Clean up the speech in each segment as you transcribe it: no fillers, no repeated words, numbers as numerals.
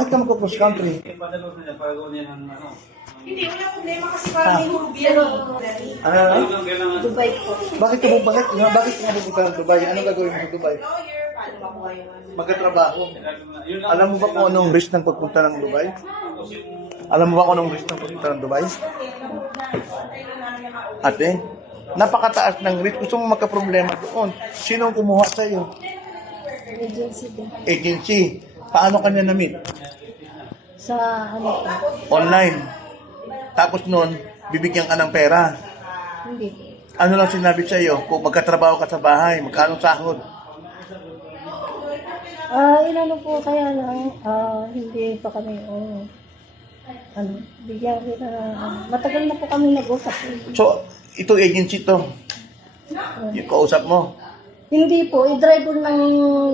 Bakit ka magpo-cross country? Ipadalo na niya para gawin niya ng ano. Hindi, wala problema kasi parang may gobyerno. Ano? Dubai po. Bakit ka pupunta ng Dubai? Anong gagawin mo sa Dubai? Lawyer, paano makuha yung ano? Magkatrabaho. Alam mo ba kung anong risk ng pagpunta ng Dubai? Alam mo ba kung anong risk ng pagpunta ng Dubai? Ate, napakataas ng risk. Gusto mo magka-problema doon. Sino ang kumuha sa iyo? Agency din. Agency. Paano ka niya na-meet? Sa ano po? Online. Tapos noon, bibigyan ka ng pera. Hindi. Ano lang sinabi sa iyo? Kung magkatrabaho ka sa bahay, magkano sahod? Inano po kaya lang, hindi pa kami, bigyan kita na, matagal na po kami nag-usap. So, ito agency to. Yung kausap mo. Hindi po, i-driver ng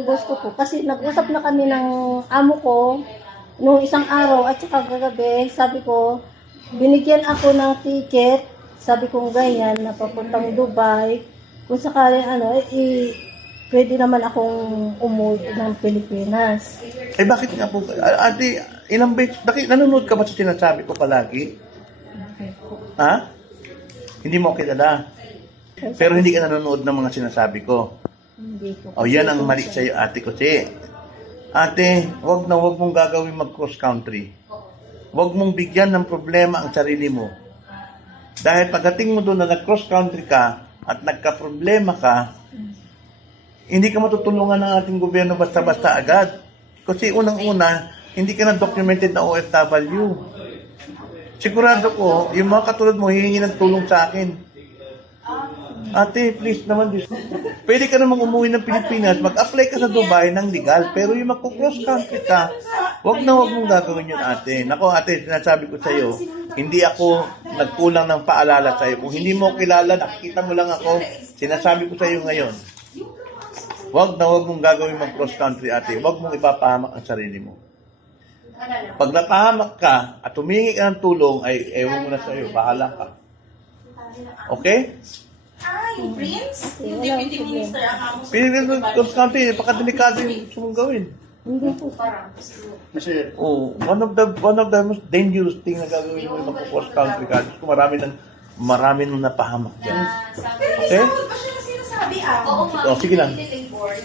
boss ko po. Kasi nag-usap na kami ng amo ko noong isang araw at saka kagabi, sabi ko, binigyan ako ng ticket, sabi kong ganyan, na papuntang Dubai. Kung sakali, pwede naman akong umuwi ng Pilipinas. Eh bakit nga po? Ate, ilang beses, bakit nanonood ka ba sa sinasabi ko palagi? Ha? Hindi mo kilala. Pero hindi ka nanonood ng mga sinasabi ko. Hindi po. O yan ang mali sa'yo, ate ko. Ate, wag mong gagawin mag-cross country. Wag mong bigyan ng problema ang sarili mo. Dahil pagdating mo doon na nag-cross country ka at nagka-problema ka, hindi ka matutulungan ng ating gobyerno basta-basta agad. Kasi unang-una, hindi ka na documented na OFW. Sigurado ko, yung mga katulad mo, hihingi ng tulong sa akin. Ate, please naman, pwede ka namang umuwi ng Pilipinas, mag-apply ka sa Dubai ng legal, pero yung magko-cross country ka, wag mong gagawin yun, ate. Nako, ate, sinasabi ko sa'yo, hindi ako nagkulang ng paalala sa'yo. Kung hindi mo kilala, nakikita mo lang ako, sinasabi ko sa'yo ngayon, wag mong gagawin mag-cross country, ate. Wag mong ipapahamak ang sarili mo. Pag napahamak ka at humingi ka ng tulong, ay ewan mo na sa'yo, bahala ka. Okay? Yung Prince? Yung Deputy Minister ang amo. Pinili mo cross country, napakadelikado yung gusto mong gawin. Hindi po. Kasi, one of the most dangerous thing na gagawin mo yung mag-cross country ka. Kung marami nang napahamak dyan. Pero may sahod pa siya na sinasabi, sige lang.